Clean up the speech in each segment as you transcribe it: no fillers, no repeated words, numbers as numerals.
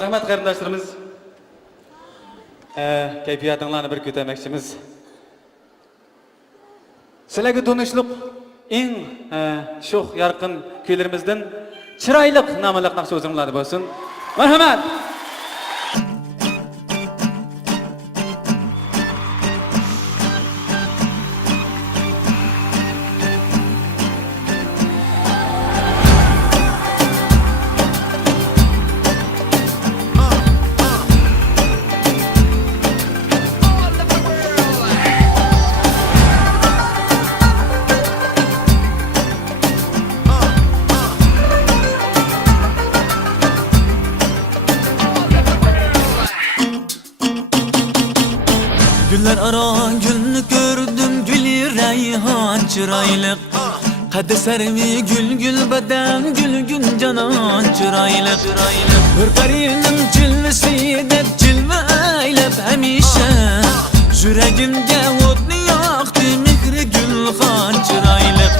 Rahmat qarindoshlarimiz. Kayfiyatinglarni bir ko'tarmoqchimiz. Sizlarga donishliq eng sho'x yorqin kuylarimizdan chiroyli nomli naqsh o'zinglar bo'lsin. Marhamat. Güller ara gülünü gördüm, gülü reyhan çıraylık. Kadı servi gül gül beden, gül gün canan çıraylık. Hürperinin cilvesi de cilve eylep hemişe. Yüreğimde otlu yaktı mihri gülhan çıraylık.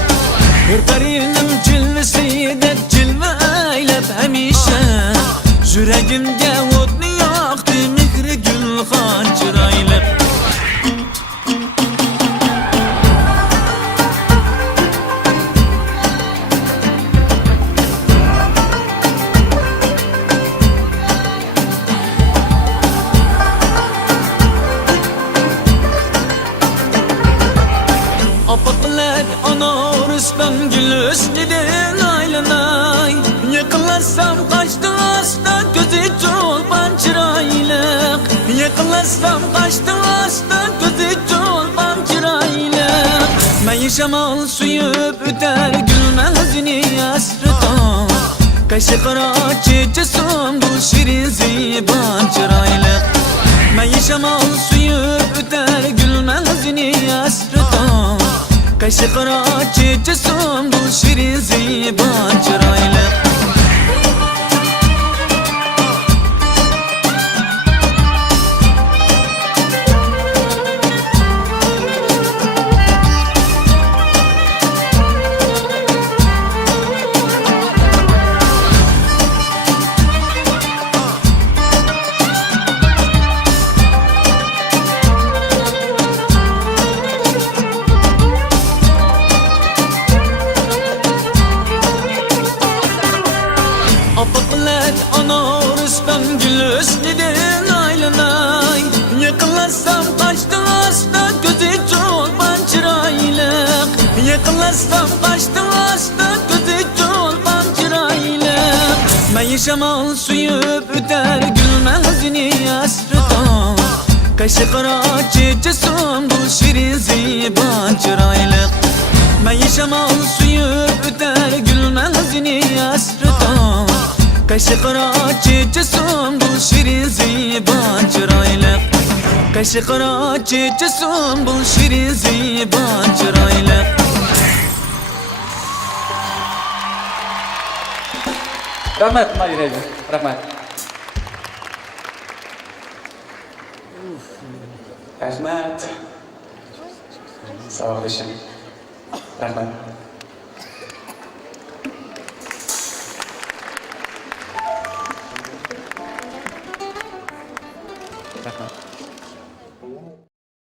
Hürperinin cilvesi de cilve eylep hemişe. Yüreğimde otlu yaktı mihri gülhan çıraylık. Apaklar anarıstan gül üstüden aylanay. Yakınlaşsam kaçtı hasta gözü çolpan çıraylık. Yakınlaşsam kaçtı hasta gözü çolpan çıraylık. Ben şamal suyup üter gülmezini asrıdan. Kaşı kara çiçeğim bu şirin ziban çıraylık. Ben şamal suyup üter gülmezini asrıdan. Kaşı kara çiçeğim bu şirin ziban çıraylık. Apaklar anarıstan gül üstüden aylanay. Yakınlaşsam kaçtı hasta gözü çolpan çıraylık. Yakınlaşsam kaçtı hasta gözü çolpan çıraylık. Ben şamal suyup üter gülmezini asrıdan. Kaşı kara çiçeğim bu şirin ziban çıraylık. Ben şamal suyup üter gülmezini asrıdan. Kaşı kara çiçeğim bu şirin ziban çıraylık. Kaşı kara çiçeğim bu şirin ziban çıraylık. Rahmat Mayre'ye. Rahmat. Rahmat. Sağ olasın. Rahmat. Rahmat.